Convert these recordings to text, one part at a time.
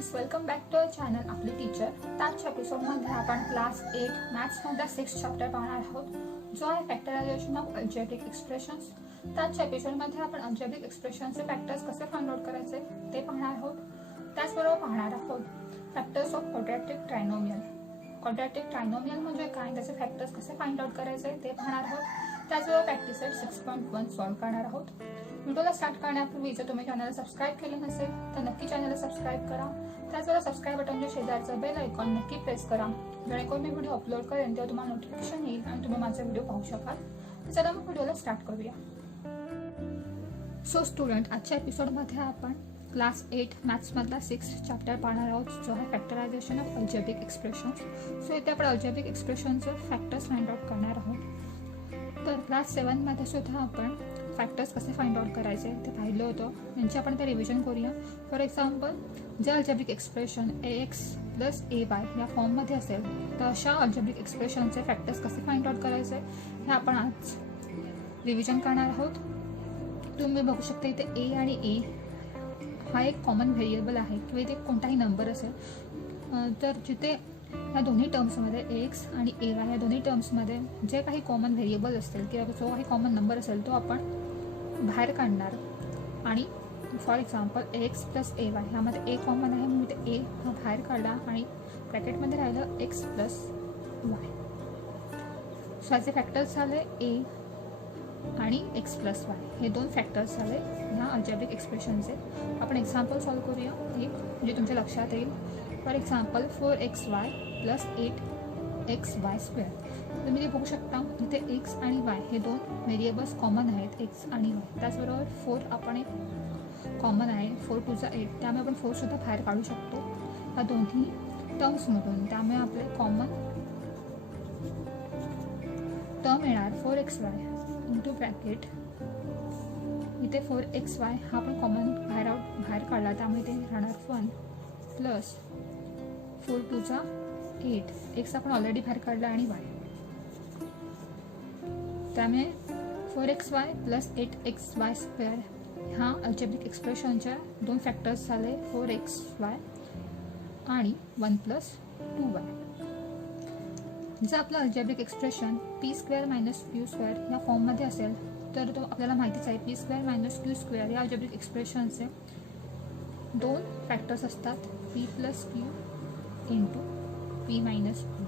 Friends, welcome back to our channel आपली teacher. त्याच्या एपिसोडमध्ये आपण क्लास 8 मॅथ्समधला 6 चॅप्टर पाहणार आहोत, जो आहे फॅक्टरायझेशन ऑफ अल्जेब्रिक एक्सप्रेशन्स. त्याच्या एपिसोडमध्ये आपण अल्जेब्रिक एक्सप्रेशनचे फॅक्टर्स कसे फाइंड आउट करायचे ते पाहणार आहोत. त्याचबरोबर पाहणार आहोत factors of quadratic ट्रायनोमियल. Quadratic trinomial म्हणजे काय, त्याचे फॅक्टर्स कसे फाइंड आउट करायचे ते पाहणार आहोत. त्याचबरोबर प्रॅक्टिस सेट 6.1 सॉल्व्ह करणार आहोत. व्हिडिओला स्टार्ट करण्यापूर्वी जर तुम्ही चॅनलला सबस्क्राईब केलं नसेल तर नक्की चॅनलला सबस्क्राईब करा. त्याचबरोबर सबस्क्राईब बटनच्या शेजारचं बेल आयकॉन नक्की प्रेस करा, जेणेकरून मी व्हिडिओ अपलोड करेन तेव्हा तुम्हाला नोटिफिकेशन येईल आणि तुम्ही माझा व्हिडिओ पाहू शकाल. तर चला मग व्हिडिओला स्टार्ट करूया. सो स्टुडंट, आजच्या एपिसोडमध्ये आपण क्लास 8 मॅथ्समधला 6 चॅप्टर पाहणार आहोत, जो आहे factorisation of algebraic expressions. So इथे आपण अल्जेब्रिक एक्सप्रेशनचे फॅक्टर्स फाइंड आउट करणार आहोत. तर क्लास 7मध्ये सुद्धा आपण फॅक्टर्स कसे फाइंड आउट करायचे ते पाहिलं होतं, यांची आपण ते रिव्हिजन करूया. फॉर एक्झाम्पल, जर algebraic expression ax plus ay या फॉर्ममध्ये असेल तर अशा अल्जेब्रिक एक्सप्रेशनचे फॅक्टर्स कसे फाइंड आउट करायचे हे आपण आज रिव्हिजन करणार आहोत. तुम्ही बघू शकता इथे a आणि a हा एक कॉमन व्हेरिएबल आहे किंवा इथे कोणताही नंबर असेल तर जिथे या दोन्ही टर्म्समध्ये ax आणि ay या दोन्ही टर्म्समध्ये जे काही कॉमन व्हेरिएबल असतील किंवा जो काही कॉमन नंबर असेल तो आपण बाहेर काढणार. आणि for example ax plus ay ह्यामध्ये a कॉमन आहे म्हणून ते a हा बाहेर काढला आणि ब्रॅकेटमध्ये राहिलं x प्लस y. सो याचे फॅक्टर्स झाले a आणि x प्लस y, हे दोन फॅक्टर्स झाले ह्या अल्जेब्रिक एक्सप्रेशनचे. आपण एक्झाम्पल सॉल्व्ह करूया एक, म्हणजे तुमच्या लक्षात येईल. For example 4xy plus 8xy square. तुम्ही ते बघू शकता इथे x आणि y हे दोन व्हेरिएबल्स कॉमन आहेत, x आणि y. त्याचबरोबर 4 आपण एक कॉमन आहे, 4 टू 8, त्यामुळे आपण 4 सुद्धा बाहेर काढू शकतो या दोन्ही टर्म्समधून. त्यामुळे आपले कॉमन टर्म येणार 4xy इंटू ब्रॅकेट इथे 4xy हा आपण कॉमन बाहेर काढला, त्यामुळे ते राहणार 1 प्लस 4 टू 8, x आपण ऑलरेडी बाहेर काढला आणि y, त्यामुळे 4xy प्लस 8xy स्क्वेअर ह्या अल्जेब्रिक एक्सप्रेशनच्या दोन फॅक्टर्स झाले 4xy आणि 1 प्लस 2y. जर आपलं algebraic expression P square minus Q square या फॉर्ममध्ये असेल तर तो आपल्याला माहितीच आहे P square minus Q square या अल्जेब्रिक एक्सप्रेशनचे दोन फॅक्टर्स असतात, P plus Q into P minus Q.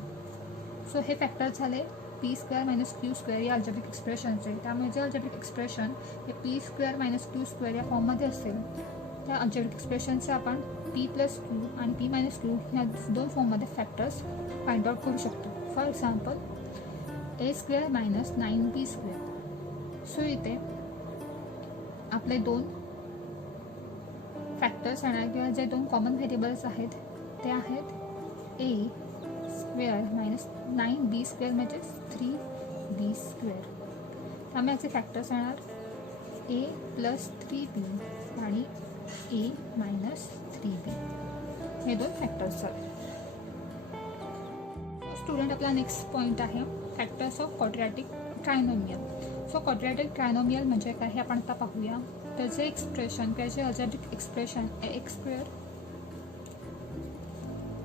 So हे फॅक्टर्स झाले P square minus Q square या अल्जेब्रिक एक्सप्रेशनचे. त्यामुळे जे अल्जेब्रिक एक्सप्रेशन हे P square minus Q square या फॉर्ममध्ये असेल त्या अल्जेब्रिक एक्सप्रेशनचे आपण पी प्लस क्यू आणि पी मायनस क्यू या दोन फॉर्ममध्ये फॅक्टर्स फाइंड आउट करू शकतो. For example A square minus 9b square. So इथे आपले दोन फॅक्टर्स येणार किंवा जे दोन कॉमन व्हेरिएबल्स आहेत ते आहेत ए स्क्वेअर मायनस 9b स्क्वेअर म्हणजे 3b स्क्वेअर. त्यामुळे याचे फॅक्टर्स येणार ए प्लस 3b आणि ए मायनस 3b, हे दोन फॅक्टर्स झाले. स्टुडंट, आपला नेक्स्ट पॉईंट आहे factors of quadratic trinomial. So quadratic trinomial म्हणजे काय हे आपण आता पाहूया. तर जे एक्सप्रेशन किंवा जे algebraic expression X square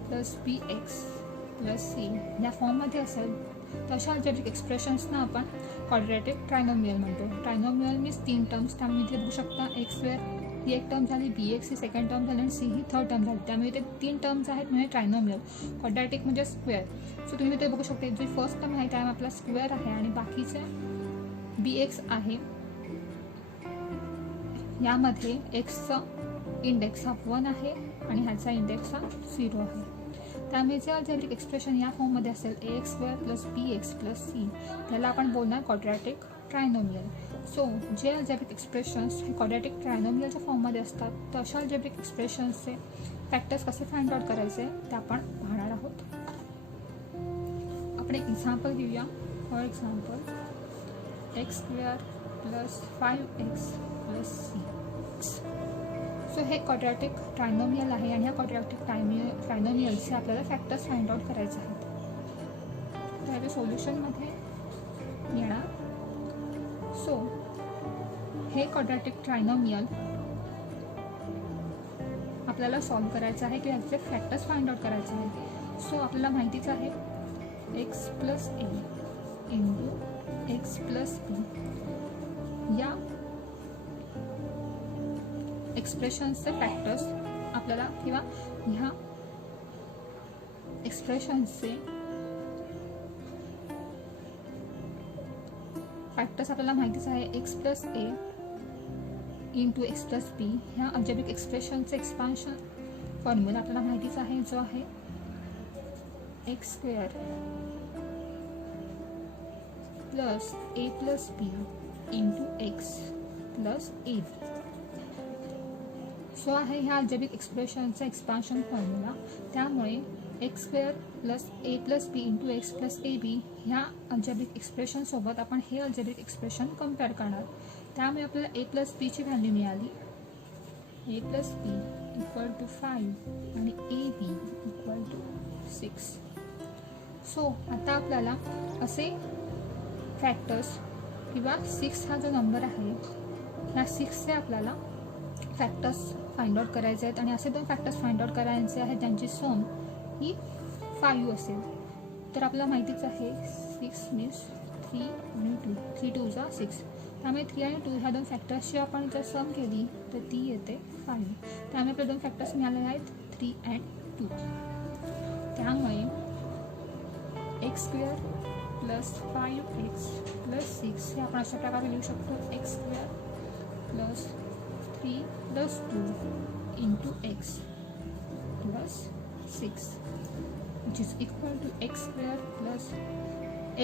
plus बी एक्स प्लस सी या फॉर्ममध्ये असेल तर अशा अल्जेब्रिक एक्सप्रेशन्सना आपण क्वाड्रॅटिक ट्रायनोमियल म्हणतो. ट्रायनोमियल मीन्स 3 टर्म्स, त्यामुळे इथे बघू शकता एक्स स्क्वेअर ही एक टर्म झाली, बी एक्स ही सेकंड टर्म झाली आणि सी ही थर्ड टर्म झाली. त्यामुळे इथे 3 टर्म्स आहेत म्हणजे ट्रायनोमियल. क्वाड्रॅटिक म्हणजे स्क्वेअर. सो तुम्ही इथे बघू शकता जी फर्स्ट टर्म आहे त्यामुळे आपला स्क्वेअर आहे आणि बाकीचे बी एक्स आहे, यामध्ये एक्सचा इंडेक्स हा 1 आहे आणि ह्याचा इंडेक्स हा 0 आहे. त्यामुळे जे अल्जेब्रिक एक्सप्रेशन या फॉर्ममध्ये असेल a x square plus B x plus c त्याला आपण बोलणार क्वाड्रॅटिक ट्रायनोमियल. सो जे अल्जेब्रिक एक्सप्रेशन्स हे क्वाड्रॅटिक ट्रायनोमियलच्या फॉर्ममध्ये असतात तर अशा अल्जेब्रिक एक्सप्रेशन्सचे फॅक्टर्स कसे फाइंड आउट करायचे ते आपण पाहणार आहोत. आपण एक एक्झाम्पल घेऊया. For example x square plus 5x plus c. So हे क्वाड्रॅटिक ट्रायनोमियल आहे आणि ह्या क्वाड्रॅटिक ट्रायनोमियलचे आपल्याला फॅक्टर्स फाइंड आउट करायचे आहेत. तर ह्याच्या सोल्युशनमध्ये येणार. सो हे क्वाड्रॅटिक ट्रायनोमियल आपल्याला सॉल्व करायचं आहे किंवा याचे फॅक्टर्स फाइंड आउट करायचे आहे. सो आपल्याला माहितीच आहे एक्स प्लस ए इंटू एक्स प्लस बी या एक्सप्रेशन्सचे फॅक्टर्स आपल्याला किंवा ह्या एक्सप्रेशन्सचे फॅक्टर्स आपल्याला माहितीच आहे. एक्स प्लस ए इंटू एक्स प्लस बी ह्या अल्जेब्रिक एक्सप्रेशनचे एक्सपान्शन फॉर्म्युला आपल्याला माहितीच आहे, जो आहे x square plus a plus b into x plus a b. So आहे ह्या अल्जेब्रिक एक्सप्रेशनचा एक्सपान्शन फॉर्म्युला. त्यामुळे x square plus a plus b into x plus a b ह्या अल्जेब्रिक एक्सप्रेशनसोबत आपण हे अल्जेब्रिक एक्सप्रेशन कम्पेअर करणार. त्यामुळे आपल्याला ए प्लस बीची व्हॅल्यू मिळाली a plus b equal to 5 आणि a b equal to 6. So आता आपल्याला असे फॅक्टर्स किंवा 6 हा जो नंबर आहे ह्या 6चे आपल्याला फॅक्टर्स फाइंड आउट करायचे आहेत आणि असे 2 फॅक्टर्स फाइंड आउट करायचे आहेत ज्यांची सम ही 5 असेल. तर आपल्याला माहितीच आहे 6 मीन्स 3 आणि 2 3 2 जा 6. त्यामुळे 3 आणि 2 ह्या 2 फॅक्टर्सची आपण जर सम केली तर ती येते 5. त्यामुळे आपले 2 फॅक्टर्स मिळाले आहेत 3 and 2. त्यामुळे x square plus 5x plus 6 हे आपण अशा प्रकारे लिहू शकतो. X square plus 3 plus 2 into x plus 6 which is equal to X square plus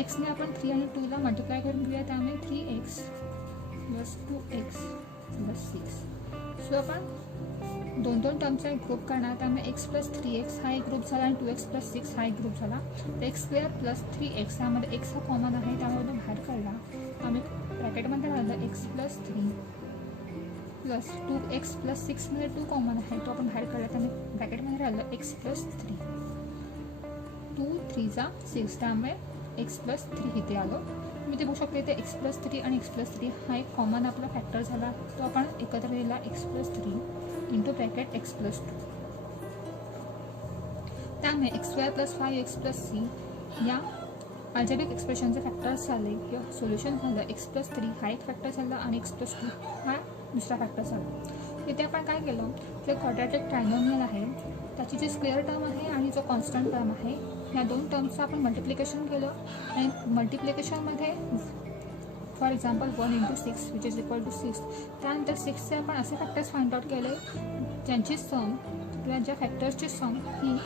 एक्सने आपण 3 आणि 2ला मल्टिप्लाय करून घेऊया. त्यामुळे 3x plus 2x plus 6. So आपण 2 टर्मचा एक ग्रुप करणार. त्यामुळे x प्लस 3x हा एक ग्रुप झाला आणि 2x प्लस 6 हा एक ग्रुप झाला. तर एक्स स्क्वेअर प्लस 3x यामध्ये x हा कॉमन आहे त्यामुळे तो बाहेर काढला. आम्ही ब्रॅकेटमध्ये राहिलं x plus 3 plus 2x plus 6 मध्ये 2 कॉमन आहे तो आपण बाहेर काढला. त्यामुळे ब्रॅकेटमध्ये राहिलं x प्लस 3 2 3 जा 6 त्यामुळे x प्लस 3 इथे आलो. मी ते बघू शकते इथे x प्लस 3 आणि x प्लस 3 हा एक कॉमन आपला फॅक्टर झाला. तो आपण एकत्र लिहिला x plus 3 into bracket x plus 2. त्यामुळे x square plus 5x plus C या अल्जेब्रिक एक्सप्रेशनचे फॅक्टर्स झाले किंवा सोल्युशन झालं. x प्लस 3 हा एक फॅक्टर झाला आणि x प्लस 2 हा दुसरा फॅक्टर झाला. इथे आपण काय केलं ते क्वाड्रॅटिक ट्रायनोमियल आहे त्याची जी स्क्वेअर टर्म आहे आणि जो कॉन्स्टंट टर्म आहे या 2 टर्मचं आपण मल्टिप्लिकेशन केलं आणि मल्टिप्लिकेशनमध्ये for example 1 into 6 which is equal to 6. त्यानंतर 6चे आपण असे फॅक्टर्स फाइंड आउट केले ज्यांची सम किंवा ज्या फॅक्टर्सची सम ही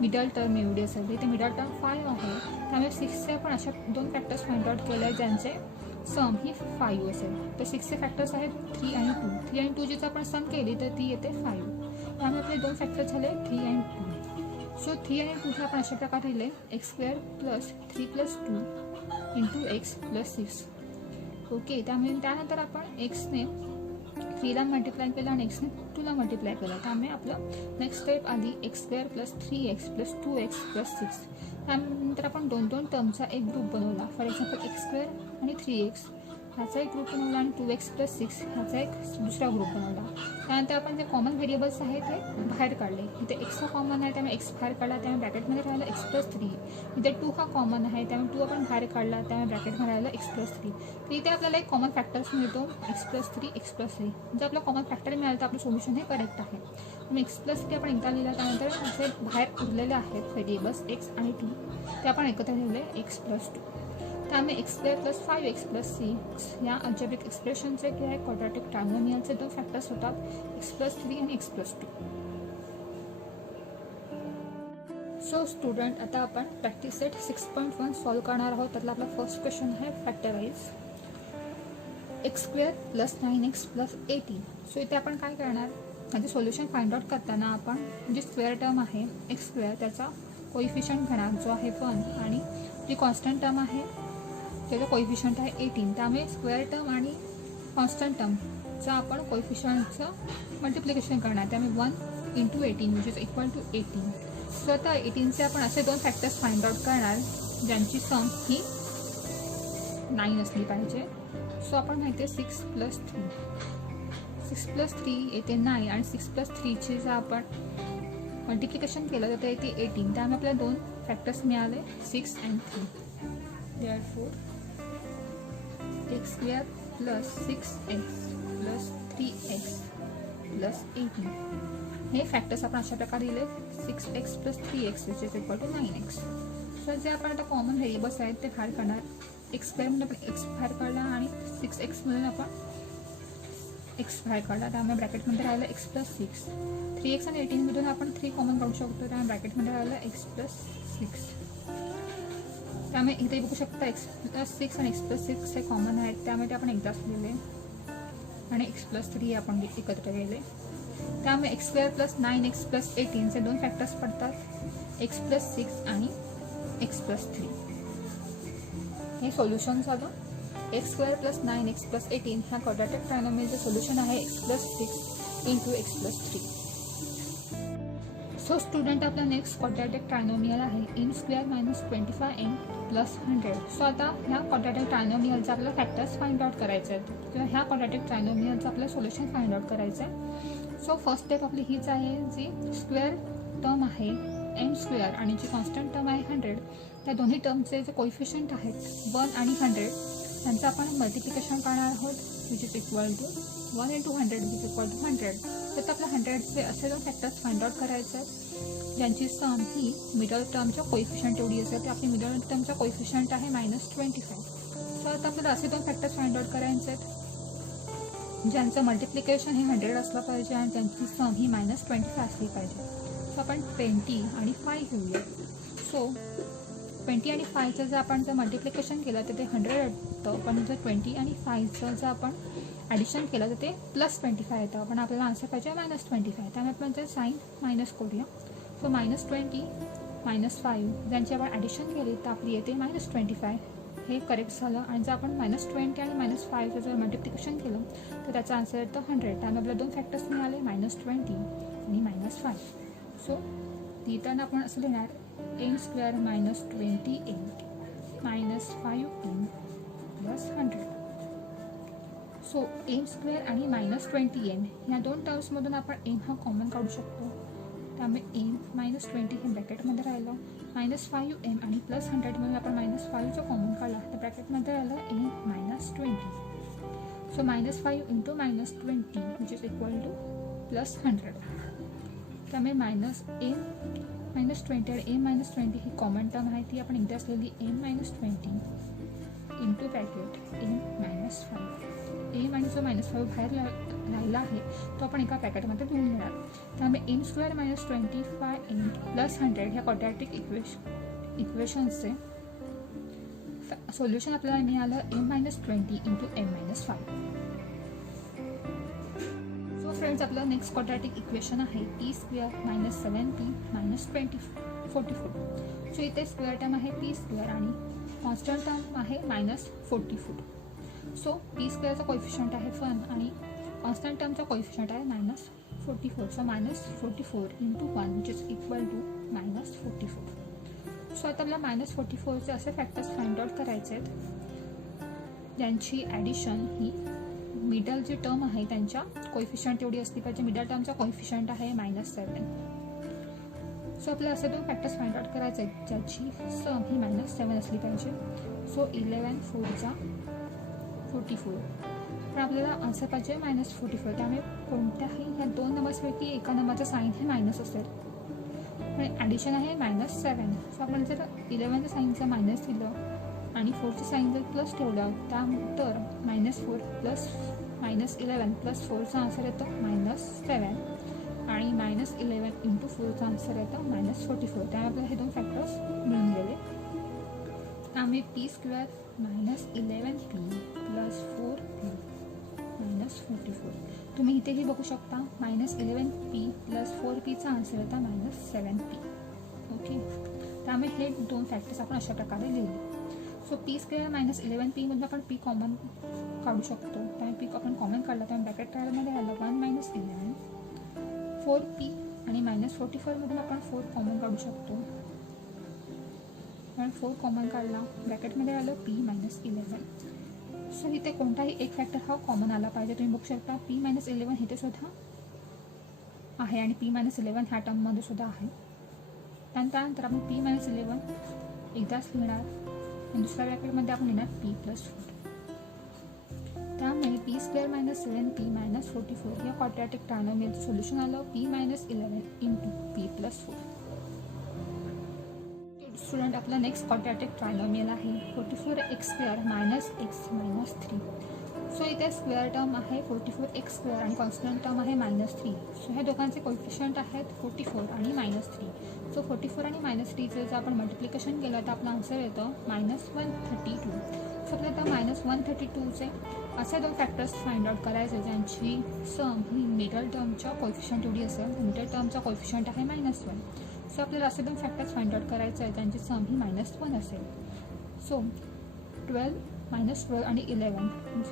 मिडल टर्म एवढी असेल. इथे मिडल टर्म 5 आहे त्यामुळे 6चे आपण अशा 2 फॅक्टर्स फाइंड आउट केले ज्यांचे सम ही 5 असेल. तर 6चे फॅक्टर्स आहेत 3 आणि 2. 3 आणि 2 जी आपण सम केली तर ती येते 5. त्यामुळे आपले 2 फॅक्टर्स झाले 3 and 2. सो 3 आणि 2 आपण अशा प्रकारे लिहिले x square plus 3 plus 2 into x plus 6. Okay. त्यामुळे त्यानंतर आपण एक्सने 3ला मल्टिप्लाय केलं आणि एक्सने 2ला मल्टिप्लाय केलं. त्यामुळे आपलं नेक्स्ट स्टेप आली x square plus 3x plus 2x plus 6. त्यानंतर आपण 2 टर्मचा एक ग्रुप बनवला. फॉर एक्झाम्पल एक्स स्क्वेअर आणि 3x ह्याचा एक ग्रुप बनवला आणि 2x प्लस 6 ह्याचा एक दुसरा ग्रुप बनवला. त्यानंतर आपण जे कॉमन व्हेरिएबल्स आहेत ते बाहेर काढले. इथे x हा कॉमन आहे त्यामुळे x बाहेर काढला त्यामुळे ब्रॅकेटमध्ये राहिलं x प्लस 3. इथे 2 हा कॉमन आहे त्यामुळे 2 आपण बाहेर काढला त्यामुळे ब्रॅकेटमध्ये राहिलं x प्लस 3. तर इथे आपल्याला एक कॉमन फॅक्टर्स मिळतो x प्लस 3 x प्लस 3. जर आपलं कॉमन फॅक्टर मिळालं तर आपलं सोल्युशन हे करेक्ट आहे. मग x प्लस 3 आपण एकदा लिहिला त्यानंतर जे बाहेर उरलेले आहेत व्हेरिएबल्स x आणि 2 ते आपण एकत्र लिहिले x प्लस 2. त्यामुळे x square plus 5x plus 6 या अल्जेब्रिक एक्सप्रेशनचे किंवा क्वाड्रॅटिक ट्रायनोमियलचे 2 फॅक्टर्स होतात x प्लस 3 आणि x प्लस 2. सो स्टुडंट आता आपण प्रॅक्टिस सेट 6.1 सॉल्व करणार आहोत. त्यातला आपला फर्स्ट क्वेश्चन आहे factorise X square plus 9x plus 18. So इथे आपण काय करणार म्हणजे सोल्युशन फाइंड आउट करताना आपण जी स्क्वेअर टर्म आहे एक्स स्क्वेअर त्याचा कोइफिशियंट घेणार जो आहे 1 आणि जी कॉन्स्टंट टर्म आहे त्याचं कोइफिशियंट आहे 18. त्यामुळे स्क्वेअर टर्म आणि कॉन्स्टंट टर्मचं आपण कोइफिशियंटचं मल्टिप्लिकेशन करणार. त्यामुळे 1 into 18 which is equal to 18. So आता 18चे आपण असे 2 फॅक्टर्स फाइंड आउट करणार ज्यांची सम ही 9 असली पाहिजे. सो आपण माहिती आहे 6 प्लस 3. 6 + 3 येते 9 आणि 6 + 3ची जर आपण मल्टिप्लिकेशन केलं तर ते येते 18. त्यामुळे आपल्याला दोन फॅक्टर्स मिळाले 6 and 3. Therefore x² + 6x + 3x + 18 हे फॅक्टर्स आपण अशा प्रकारे लिहिले 6x + 3x = 9x. सो जे आपण आता कॉमन व्हेरिएबल्स आहेत ते बाहेर काढणार. x² म्हणून आपण x बाहेर काढला आणि 6x म्हणून आपण x बाहेर काढला. त्यामुळे ब्रॅकेटमध्ये राहिलं x + 6. 3x आणि 18 मधून आपण 3 कॉमन काढू शकतो. त्यामुळे ब्रॅकेटमध्ये राहिलं x + 6. त्यामुळे इथे बघू शकता x + 6 आणि x + 6 हे कॉमन आहेत. त्यामुळे ते आपण एकदाच लिहिले आणि x + 3 आपण एकत्र केले. त्यामुळे x² + 9x + 18 चे दोन फॅक्टर्स पडतात, x + 6 आणि x + 3. हे सोल्युशन झालं. x² + 9x + 18 ह्या क्वाड्रॅटिक ट्रायनॉमियलचं सोल्युशन आहे x + 6 × x + 3. सो स्टुडंट आपला नेक्स्ट क्वाड्रॅटिक ट्रायनॉमियल आहे n² - 25n + 100. सो आता ह्या क्वाड्रॅटिक ट्रायनॉमियलचा आपल्याला फॅक्टर्स फाइंड आउट करायचे आहेत किंवा ह्या क्वाड्रॅटिक ट्रायनॉमियलचं आपल्याला सोल्युशन फाइंड आउट करायचं आहे. सो फर्स्ट स्टेप आपली हीच आहे, जी स्क्वेअर टर्म आहे n² आणि जी कॉन्स्टंट टर्म आहे 100, त्या दोन्ही टर्मचे जे कोइफिशियंट आहेत 1 आणि 100 त्यांचं आपण मल्टिप्लिकेशन करणार आहोत, which is equal to 1 × 100 which equal to 100. तर आपल्या 100चे असे दोन फॅक्टर्स फाइंड आउट करायचे आहेत ज्यांची सम ही मिडल टर्मच्या कोइफिशियंट एवढी असेल. तर आपली मिडल टर्मचा कोइफिशियंट आहे -25. सो आता आपल्याला असे दोन फॅक्टर्स फाइंड आउट करायचे आहेत ज्यांचं मल्टिप्लिकेशन हे 100 असलं पाहिजे आणि त्यांची सम ही -25 असली पाहिजे. सो आपण 20 आणि 5 घेऊया. सो 20 आणि 5चं जर आपण मल्टिप्लिकेशन केलं तर ते 100 येतं, पण जर 20 आणि 5चं जर आपण ॲडिशन केलं तर ते +25 येतं. पण आपल्याला आन्सर पाहिजे -25. त्यामुळे आपण जर साईन मायनस करूया. सो -20 -5 ज्यांची आपण ॲडिशन केली तर आपली येते -25. हे करेक्ट झालं. आणि जर आपण -20 आणि -5चं जर मल्टिप्लिकेशन केलं तर त्याचा आन्सर येतं 100. त्यामुळे आपल्याला दोन फॅक्टर्स मिळाले -20 आणि -5. सो लिहिताना आपण असं लिहिणार n² - 20n - 5n + 100. So n² आणि -20n ह्या दोन टर्म्समधून आपण n हा कॉमन काढू शकतो. त्यामुळे n -20 हे ब्रॅकेटमध्ये राहिलं, -5m आणि +100 म्हणून आपण -5चं कॉमन काढला तर ब्रॅकेटमध्ये राहिलं n -20. So -5 × -20 which is equal to +100. त्यामुळे -n -20 आणि n -20 ही कॉमन टर्म आहे, ती आपण एकदा असलेली n -20 इंटू ब्रॅकेट n -5. आणि जो -5 बाहेर राहिला आहे तो आपण एका ब्रॅकेटमध्ये लिहून घेणार. त्यामुळे n² - 25n + 100 ह्या क्वाड्रॅटिक इक्वेशन्सचे सोल्युशन आपल्याला मिळालं n -20 × n -5. सो फ्रेंड्स आपलं नेक्स्ट क्वाड्रॅटिक इक्वेशन आहे p² - 7p - 44. सो इथे स्क्वेअर टर्म आहे p² आणि कॉन्स्टंट टर्म आहे -44. सो p² कोइफिशियंट आहे 1 आणि कॉन्स्टंट टर्मचा कोइफिशियंट आहे -44. So -44 × 1 which is equal to -44. So आता आपल्याला -44चे असे फॅक्टर्स फाइंड आउट करायचे आहेत ज्यांची ॲडिशन ही मिडल जी टर्म आहे त्यांच्या कोइफिशियंट एवढी असली पाहिजे. मिडल टर्मचा कोइफिशियंट आहे -7. सो आपल्याला असे दोन फॅक्टर्स फाइंड आउट करायचे आहेत ज्याची सम ही -7 असली पाहिजे. सो 11 4 44. पण आपल्याला आन्सर पाहिजे -44. त्यामुळे कोणत्याही ह्या दोन नंबर्सपैकी एका नंबरचा साईन हे मायनस असेल. पण ॲडिशन आहे -7. सो आपण जर 11च्या साईनचं मायनस दिलं आणि 4चं साईन जर प्लस ठेवलं त्यानंतर -4 + -11 + 4चा आन्सर येतो -7 आणि -11 × 4चा आन्सर येतं -44. त्यामुळे आपल्याला हे दोन फॅक्टर्स मिळून गेले. त्यामुळे p² - 11p + 4p - 44. तुम्ही इथेही बघू शकता -11p + 4pचा आन्सर येता -7p. ओके, त्यामुळे हे दोन फॅक्टर्स आपण अशा प्रकारे लिहिले. सो p² - 11p मधून आपण p कॉमन काढू शकतो. त्यामुळे p आपण कॉमन काढला त्यामुळे ब्रॅकेट मध्ये आलं 1 - 11. 4p आणि -44 मधून आपण 4 कॉमन काढू शकतो. कारण 4 कॉमन काढला ब्रॅकेटमध्ये आलं p - 11. सो इथे कोणताही एक फॅक्टर हा कॉमन आला पाहिजे. तुम्ही बघू शकता P-11 इथे सुद्धा आहे आणि P-11 ह्या टर्ममध्ये सुद्धा आहे. त्यानंतर आपण P-11 एकदाच लिहिणार आणि दुसऱ्या ब्रॅकेटमध्ये आपण लिहिणार P+4. त्यामुळे P² - 7P - 44 या क्वाड्रॅटिक ट्रायनोमियलचं सोल्युशन आलं P-11 × P+4. स्टुडंट आपला नेक्स्ट क्वाड्रॅटिक ट्रायनोमियल आहे 44x² - x - 3. सो इथे स्क्वेअर टर्म आहे 44x² आणि कॉन्स्टंट टर्म आहे -3. सो ह्या दोघांचे कोएफिशियंट आहेत 44 आणि -3. सो 44 आणि -3चं जर आपण मल्टिप्लिकेशन केलं तर आपला आन्सर येतं -132. सो आपल्याला -132चे असे 2 फॅक्टर्स फाइंड आउट करायचे ज्यांची सम ही मिडल टर्मच्या कोएफिशियंट एवढी असेल. मिडल टर्मचा कोएफिशियंट आहे -1. सो आपल्याला असे 2 फॅक्टर्स फाइंड आउट करायचे आहेत ज्यांची सम ही -1 असेल. सो 12 -12 आणि 11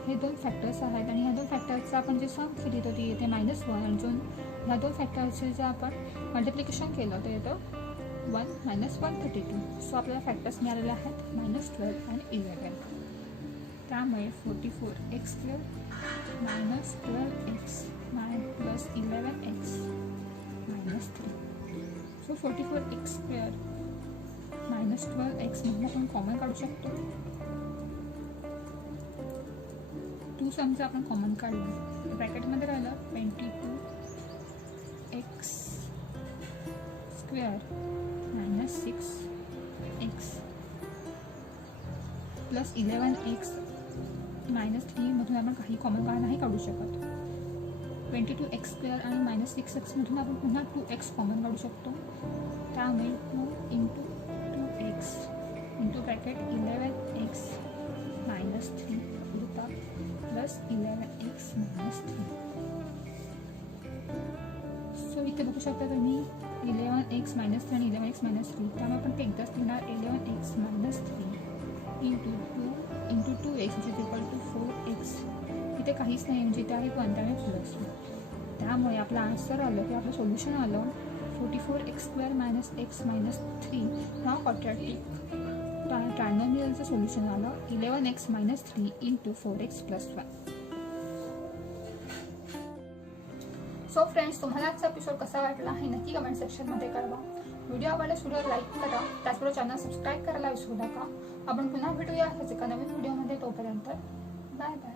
हे 2 फॅक्टर्स आहेत आणि ह्या 2 फॅक्टर्सचं आपण जे सम केली तर ती येते -1 आणि ह्या 2 फॅक्टर्सचे जर आपण मल्टिप्लिकेशन केलं तर येतं 1 - 132. सो आपल्याला फॅक्टर्स मिळालेले आहेत -12 आणि 11. त्यामुळे 44x² - 12x + 11x - 3. So 44x² - 12x मधून आपण कॉमन काढू शकतो. 2 समजा आपण कॉमन काढलं ब्रॅकेटमध्ये राहिलं 22x² - 6x + 11x - 3 मधून आपण काही कॉमन नाही काढू शकत. 22x² आणि -6x मधून आपण पुन्हा 2x कॉमन काढू शकतो. त्यामुळे 2 × 2x × ब्रॅकेट 11x - 3 होतात + 11x - 3. सो इथे बघू शकता तुम्ही 11x - 3 आणि 11x - 3. त्यामुळे आपण ते एकदाच लिहिणार 11x - 3 × 2 × 2x = 4x. इथे काहीच नाही म्हणजे इथे आहे 1 त्यामुळे प्लस. त्यामुळे आपलं आन्सर आलं की आपलं सोल्युशन आलं 44x² - x - 3 ह्या क्वाड्रॅटिक ट्रायनोमियलचं सोल्युशन आलं 11x - 3 × 4x + 1. सो फ्रेंड्स, तुम्हाला आजचा एपिसोड कसा वाटला हे नक्की कमेंट सेक्शनमध्ये कळवा. व्हिडिओ आवडल्यास व्हिडिओ लाईक करा. त्याचबरोबर चॅनल सबस्क्राईब करायला विसरू नका. आपण पुन्हा भेटूया एका नवीन व्हिडिओमध्ये. तोपर्यंत बाय बाय.